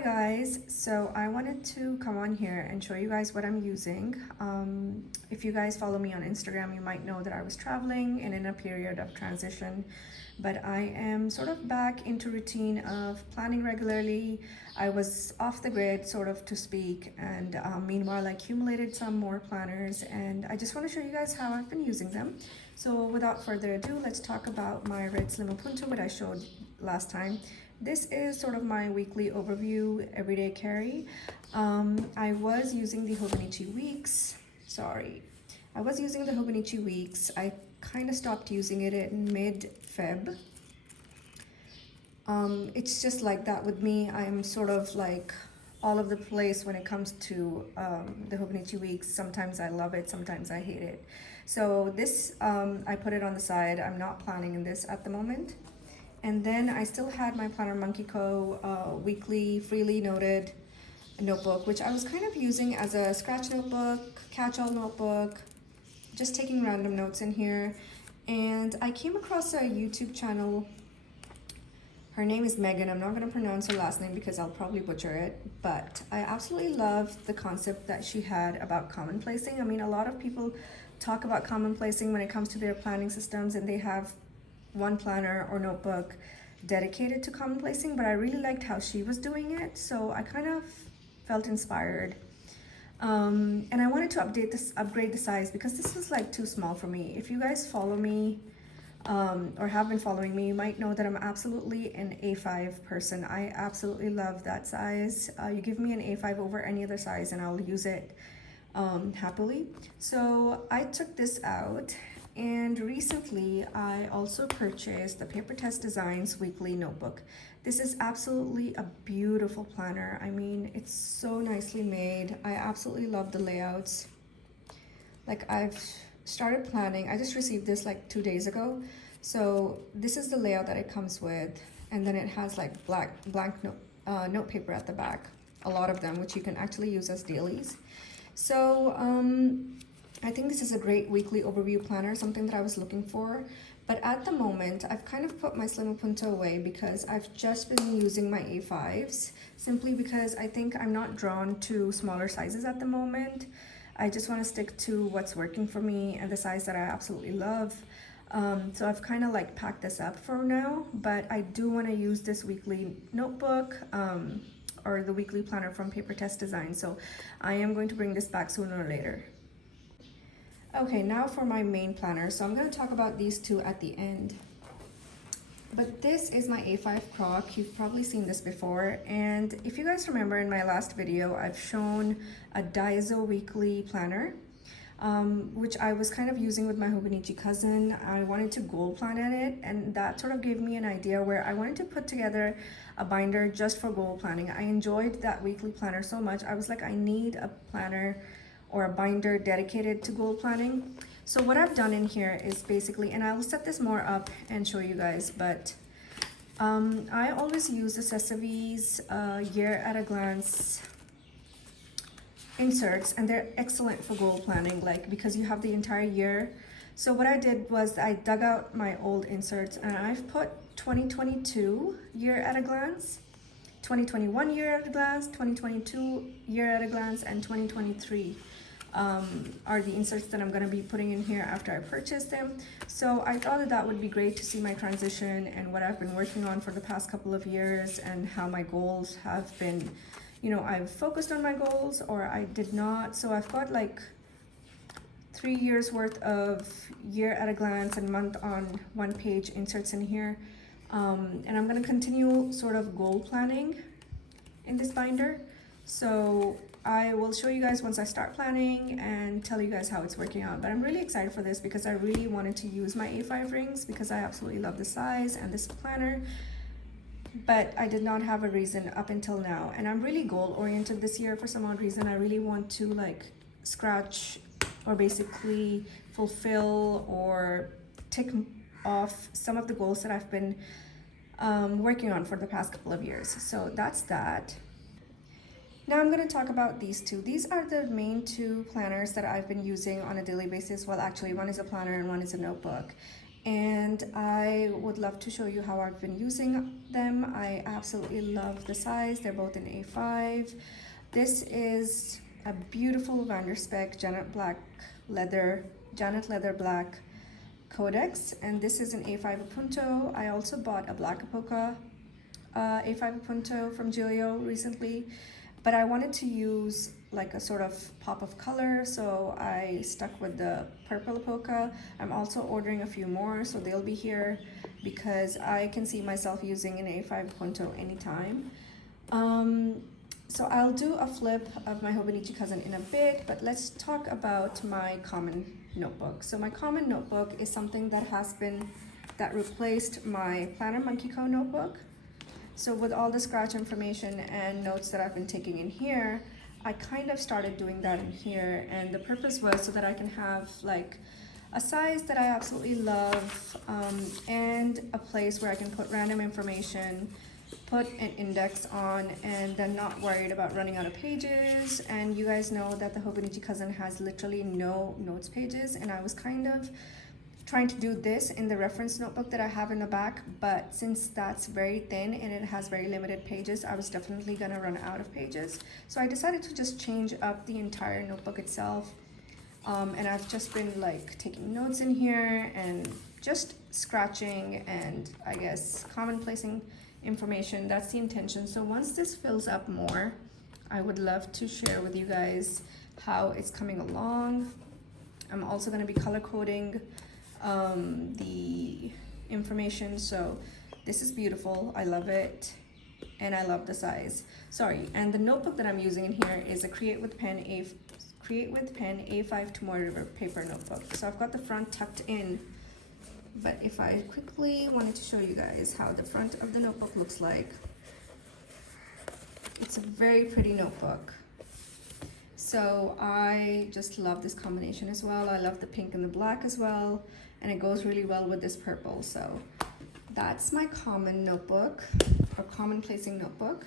Hi guys, so I wanted to come on here and show you guys what I'm using. If you guys follow me on Instagram, you might know that I was traveling and in a period of transition, but I am sort of back into routine of planning regularly. I was off the grid, sort of to speak, and meanwhile I accumulated some more planners, and I just want to show you guys how I've been using them. So without further ado, let's talk about my red slim punto, what I showed last time. This is sort of my weekly overview, everyday carry. I was using the Hobonichi Weeks. I was using the Hobonichi Weeks. I kind of stopped using it in mid-Feb. It's just like that with me. I'm sort of like all over the place when it comes to the Hobonichi Weeks. Sometimes I love it, sometimes I hate it. So this, I put it on the side. I'm not planning in this at the moment. And then I still had my Planner Monkey Co. Weekly freely noted notebook, which I was kind of using as a scratch notebook, catch-all notebook, just taking random notes in here. And I came across a YouTube channel. Her name is Megan. I'm not going to pronounce her last name because I'll probably butcher it, but I absolutely loved the concept that she had about commonplacing. I mean, a lot of people talk about commonplacing when it comes to their planning systems, and they have one planner or notebook dedicated to commonplacing, but I really liked how she was doing it, so I kind of felt inspired. And I wanted to upgrade the size because this was like too small for me. If you guys follow me or have been following me, you might know that I'm absolutely an A5 person. I absolutely love that size. You give me an A5 over any other size and I'll use it happily. So I took this out. And recently, I also purchased the Paper Test Designs Weekly Notebook. This is absolutely a beautiful planner. I mean, it's so nicely made. I absolutely love the layouts. Like, I've started planning. I just received this like 2 days ago. So this is the layout that it comes with. And then it has like blank note paper at the back. A lot of them, which you can actually use as dailies. So, I think this is a great weekly overview planner, something that I was looking for. But at the moment, I've kind of put my Slim Punto away because I've just been using my A5s, simply because I think I'm not drawn to smaller sizes at the moment. I just want to stick to what's working for me and the size that I absolutely love. So I've kind of like packed this up for now, but I do want to use this weekly notebook or the weekly planner from Paper Test Design. So I am going to bring this back sooner or later. Okay, now for my main planner. So I'm going to talk about these two at the end. But this is my A5 Croc. You've probably seen this before. And if you guys remember in my last video, I've shown a Daiso weekly planner, which I was kind of using with my Hobonichi cousin. I wanted to goal plan in it, and that sort of gave me an idea where I wanted to put together a binder just for goal planning. I enjoyed that weekly planner so much. I was like, I need a planner or a binder dedicated to goal planning. So what I've done in here is basically, and I'll set this more up and show you guys, but I always use the Sesavi's Year at a Glance inserts, and they're excellent for goal planning, like because you have the entire year. So what I did was I dug out my old inserts and I've put 2022 Year at a Glance, 2021 Year at a Glance, 2022 Year at a Glance, and 2023 are the inserts that I'm going to be putting in here after I purchase them. So I thought that that would be great to see my transition and what I've been working on for the past couple of years and how my goals have been, you know, I've focused on my goals or I did not. So I've got like 3 years worth of Year at a Glance and month on one page inserts in here. And I'm going to continue sort of goal planning in this binder. So I will show you guys once I start planning and tell you guys how it's working out. But I'm really excited for this because I really wanted to use my A5 rings because I absolutely love the size and this planner. But I did not have a reason up until now. And I'm really goal oriented this year for some odd reason. I really want to like scratch or basically fulfill or tick off some of the goals that I've been working on for the past couple of years. So that's that. Now I'm going to talk about these two. These are the main two planners that I've been using on a daily basis. Well, actually, one is a planner and one is a notebook. and I would love to show you how I've been using them. I absolutely love the size. They're both in A5. This is a beautiful Vanderspec Janet Leather Black Codex, and this is an A5 Punto. I also bought a Black Apoca A5 Punto from Giulio recently, but I wanted to use like a sort of pop of color, so I stuck with the purple Apoca. I'm also ordering a few more, so they'll be here because I can see myself using an A5 Punto anytime. So I'll do a flip of my Hobonichi Cousin in a bit, but let's talk about my common notebook. So my common notebook is something that replaced my Planner Monkey Co notebook. So with all the scratch information and notes that I've been taking in here, I kind of started doing that in here, and the purpose was so that I can have like a size that I absolutely love, and a place where I can put random information, put an index on, and then not worried about running out of pages. And you guys know that the Hobonichi Cousin has literally no notes pages, and I was kind of trying to do this in the reference notebook that I have in the back, but since that's very thin and it has very limited pages, I was definitely gonna run out of pages. So I decided to just change up the entire notebook itself. And I've just been like taking notes in here and just scratching and I guess commonplacing information. That's the intention. So once this fills up more, I would love to share with you guys how it's coming along. I'm also gonna be color coding the information, so this is beautiful. I love it, and I love the size. Sorry, and the notebook that I'm using in here is a Create with Pen A5 Tomorrow River paper notebook. So I've got the front tucked in, but if I quickly wanted to show you guys how the front of the notebook looks like, it's a very pretty notebook. So I just love this combination as well. I love the pink and the black as well, and it goes really well with this purple. So that's my common notebook, or common placing notebook.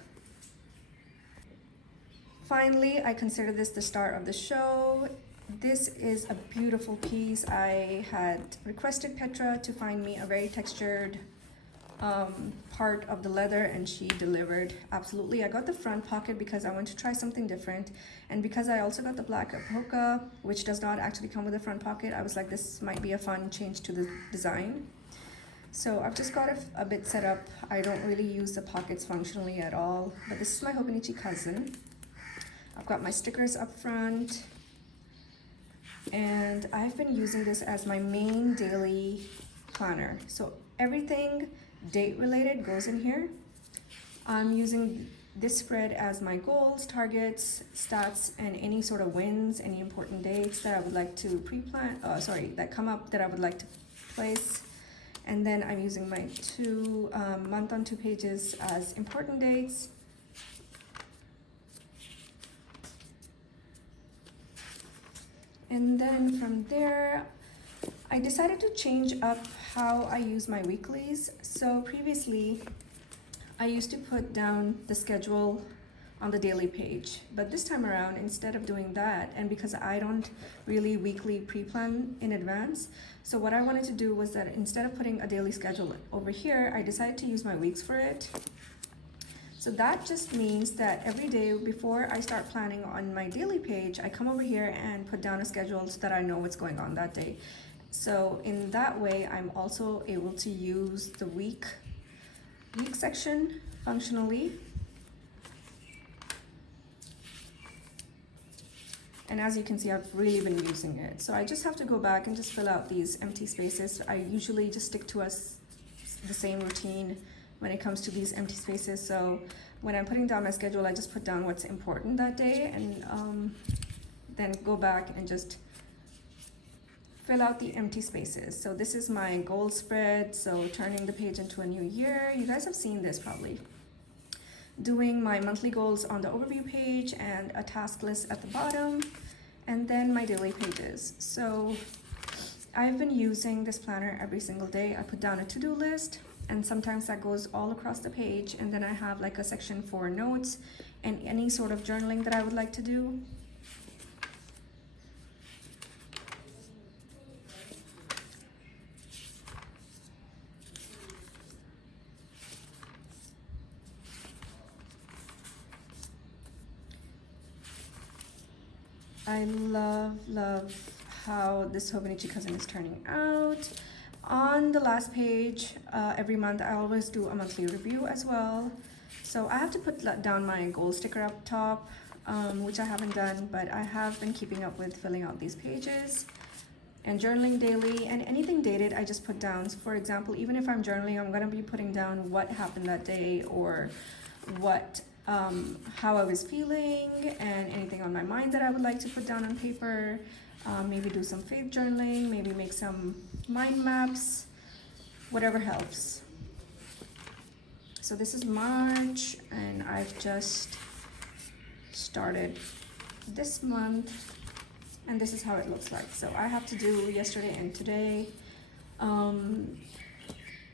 Finally, I consider this the start of the show. This is a beautiful piece. I had requested Petra to find me a very textured part of the leather, and she delivered absolutely. I got the front pocket because I want to try something different, and because I also got the black Apoca, which does not actually come with a front pocket, I was like, this might be a fun change to the design. So I've just got a bit set up. I don't really use the pockets functionally at all, but this is my Hobonichi Cousin. I've got my stickers up front, and I've been using this as my main daily planner. So everything date related goes in here. I'm using this spread as my goals, targets, stats, and any sort of wins, any important dates that I would like to pre-plan, that come up that I would like to place. And then I'm using my two month on 2 pages as important dates. And then from there, I decided to change up how I use my weeklies. So previously, I used to put down the schedule on the daily page, but this time around, instead of doing that, and because I don't really weekly pre-plan in advance, so what I wanted to do was that instead of putting a daily schedule over here, I decided to use my weeks for it. So that just means that every day before I start planning on my daily page, I come over here and put down a schedule so that I know what's going on that day. So in that way, I'm also able to use the week section functionally. And as you can see, I've really been using it. So I just have to go back and just fill out these empty spaces. I usually just stick to the same routine when it comes to these empty spaces. So when I'm putting down my schedule, I just put down what's important that day, and then go back and just fill out the empty spaces. So this is my goal spread, so turning the page into a new year. You guys have seen this probably. Doing my monthly goals on the overview page and a task list at the bottom, and then my daily pages. So I've been using this planner every single day. I put down a to-do list, and sometimes that goes all across the page, and then I have like a section for notes and any sort of journaling that I would like to do. I love how this Hobonichi cousin is turning out. On the last page, every month I always do a monthly review as well. So I have to put down my goal sticker up top, which I haven't done, but I have been keeping up with filling out these pages and journaling daily, and anything dated I just put down. So for example, even if I'm journaling, I'm gonna be putting down what happened that day, or what how I was feeling, and anything on my mind that I would like to put down on paper. Maybe do some faith journaling, maybe make some mind maps, whatever helps. So this is March, and I've just started this month, and this is how it looks like. So I have to do yesterday and today. And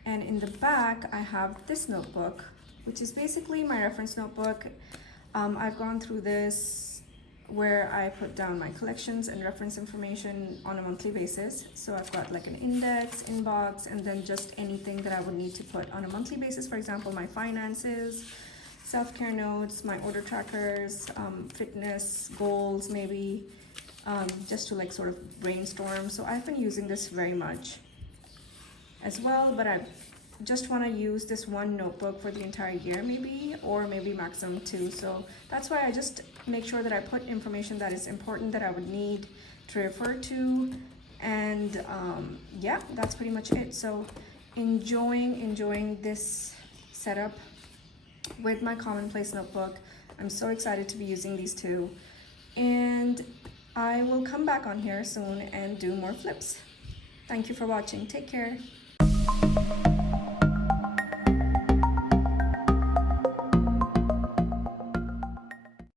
in the back, I have this notebook, which is basically my reference notebook. I've gone through this where I put down my collections and reference information on a monthly basis. So I've got like an index, inbox, and then just anything that I would need to put on a monthly basis. For example, my finances, self-care notes, my order trackers, fitness goals, maybe, just to like sort of brainstorm. So I've been using this very much as well, but I just want to use this one notebook for the entire year, maybe, or maybe maximum 2. So that's why I just make sure that I put information that is important, that I would need to refer to, and yeah, that's pretty much it. So enjoying this setup with my commonplace notebook. I'm so excited to be using these two, and I will come back on here soon and do more flips. Thank you for watching. Take care.